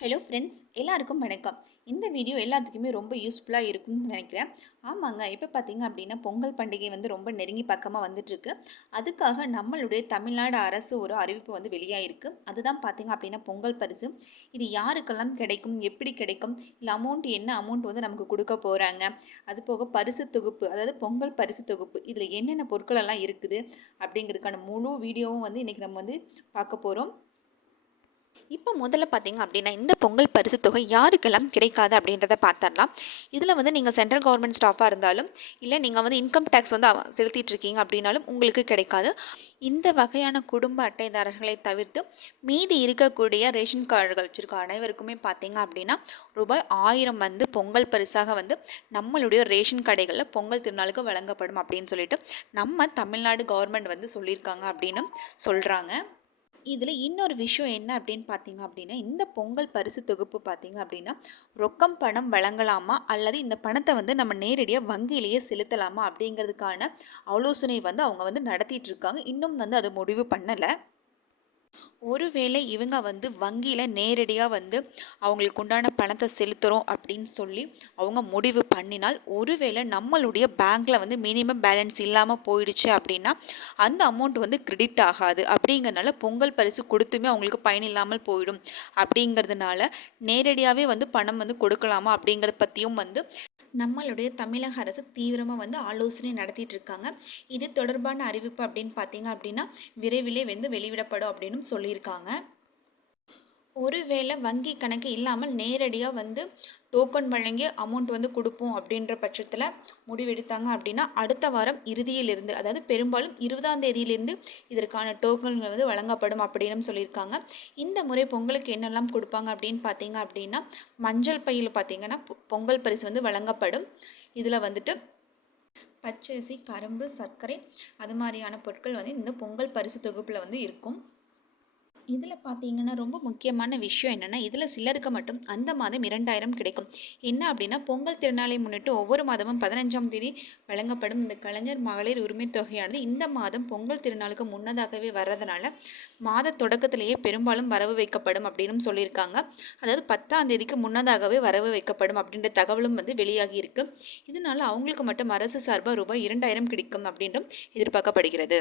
Hello friends, எல்லாருக்கும் வணக்கம். இந்த வீடியோ எல்லாத்துக்குமே ரொம்ப யூஸ்ஃபுல்லாக இருக்கும்னு நினைக்கிறேன். ஆமாங்க, இப்போ பார்த்தீங்க அப்படின்னா பொங்கல் பண்டிகை வந்து ரொம்ப நெருங்கி பக்கமாக வந்துட்டுருக்கு. அதுக்காக நம்மளுடைய தமிழ்நாடு அரசு ஒரு அறிவிப்பு வந்து வெளியாகிருக்கு. அதுதான் பார்த்தீங்க அப்படின்னா பொங்கல் பரிசு. இது யாருக்கெல்லாம் கிடைக்கும், எப்படி கிடைக்கும், இல்லை என்ன அமௌண்ட் வந்து நமக்கு கொடுக்க போகிறாங்க, அது போக பரிசு தொகுப்பு, அதாவது பொங்கல் பரிசு தொகுப்பு, இதில் என்னென்ன பொருட்கள் எல்லாம் இருக்குது அப்படிங்கிறதுக்கான முழு வீடியோவும் வந்து இன்றைக்கி நம்ம வந்து பார்க்க போகிறோம். இப்போ முதல்ல பார்த்தீங்க அப்படின்னா இந்த பொங்கல் பரிசு தொகை யாருக்கெல்லாம் கிடைக்காது அப்படின்றத பார்த்துடலாம். இதில் வந்து நீங்கள் சென்ட்ரல் கவர்மெண்ட் ஸ்டாஃபாக இருந்தாலும் இல்லை நீங்கள் வந்து இன்கம் டேக்ஸ் வந்து செலுத்திட்டு இருக்கீங்க அப்படின்னாலும் உங்களுக்கு கிடைக்காது. இந்த வகையான குடும்ப அட்டைதாரர்களை தவிர்த்து மீதி இருக்கக்கூடிய ரேஷன் கார்டுகள் வச்சுருக்க அனைவருக்குமே பார்த்தீங்க அப்படின்னா ரூபாய் 1000 வந்து பொங்கல் பரிசாக வந்து நம்மளுடைய ரேஷன் கடைகளில் பொங்கல் திருநாளுக்கு வழங்கப்படும் அப்படின்னு சொல்லிட்டு நம்ம தமிழ்நாடு கவர்மெண்ட் வந்து சொல்லியிருக்காங்க அப்படின்னு சொல்கிறாங்க. இதில் இன்னொரு விஷயம் என்ன அப்படின்னு பார்த்தீங்க அப்படின்னா இந்த பொங்கல் பரிசு தொகுப்பு பார்த்தீங்க அப்படின்னா ரொக்கம் பணம் வழங்கலாமா அல்லது இந்த பணத்தை வந்து நம்ம நேரடியாக வங்கியிலேயே செலுத்தலாமா அப்படிங்கிறதுக்கான ஆலோசனை வந்து அவங்க வந்து நடத்திட்டு இருக்காங்க. இன்னும் வந்து அது முடிவு பண்ணலை. ஒருவேளை இவங்க வந்து வங்கியில் நேரடியாக வந்து அவங்களுக்கு உண்டான பணத்தை செலுத்துகிறோம் அப்படின்னு சொல்லி அவங்க முடிவு பண்ணினால், ஒருவேளை நம்மளுடைய பேங்க்கில் வந்து மினிமம் பேலன்ஸ் இல்லாமல் போயிடுச்சு அப்படின்னா அந்த அமௌண்ட் வந்து கிரெடிட் ஆகாது. அப்படிங்கிறதுனால பொங்கல் பரிசு கொடுத்துமே அவங்களுக்கு பயன் இல்லாமல் போயிடும். அப்படிங்கிறதுனால நேரடியாகவே வந்து பணம் வந்து கொடுக்கலாமா அப்படிங்கிறத பற்றியும் வந்து நம்மளுடைய தமிழக அரசு தீவிரமாக வந்து ஆலோசனை நடத்திட்டு இருக்காங்க. இது தொடர்பான அறிவிப்பு அப்படின்னு பார்த்தீங்க அப்படின்னா விரைவிலே வந்து வெளியிடப்படும் அப்படின்னு சொல்லியிருக்காங்க. ஒருவேளை வங்கி கணக்கு இல்லாமல் நேரடியாக வந்து டோக்கன் வழங்கி அமௌண்ட் வந்து கொடுப்போம் அப்படின்ற பட்சத்தில் முடிவெடுத்தாங்க அப்படின்னா அடுத்த வாரம் இறுதியிலிருந்து, அதாவது பெரும்பாலும் 20ஆம் தேதியிலிருந்து இதற்கான டோக்கன்கள் வந்து வழங்கப்படும் அப்படின்னு சொல்லியிருக்காங்க. இந்த முறை பொங்கலுக்கு என்னெல்லாம் கொடுப்பாங்க அப்படின்னு பார்த்தீங்க அப்படின்னா மஞ்சள் பையில் பார்த்தீங்கன்னா பொங்கல் பரிசு வந்து வழங்கப்படும். இதில் வந்துட்டு பச்சரிசி, கரும்பு, சர்க்கரை அது மாதிரியான பொருட்கள் வந்து இந்த பொங்கல் பரிசு தொகுப்பில் வந்து இருக்கும். இதில் பார்த்தீங்கன்னா ரொம்ப முக்கியமான விஷயம் என்னென்னா இதில் சிலருக்கு மட்டும் அந்த மாதம் 2000 கிடைக்கும். என்ன அப்படின்னா பொங்கல் திருநாளை முன்னிட்டு ஒவ்வொரு மாதமும் 15ஆம் தேதி வழங்கப்படும் இந்த கலைஞர் மகளிர் உரிமை தொகையானது இந்த மாதம் பொங்கல் திருநாளுக்கு முன்னதாகவே வர்றதுனால மாத தொடக்கத்திலேயே பெரும்பாலும் வரவு வைக்கப்படும் அப்படின்னு சொல்லியிருக்காங்க. அதாவது 10ஆம் தேதிக்கு முன்னதாகவே வரவு வைக்கப்படும் அப்படின்ற தகவலும் வந்து வெளியாகி இருக்கு. இதனால அவங்களுக்கு மட்டும் அரசு சார்பாக ரூபாய் 2000 கிடைக்கும் அப்படின்றும் எதிர்பார்க்கப்படுகிறது.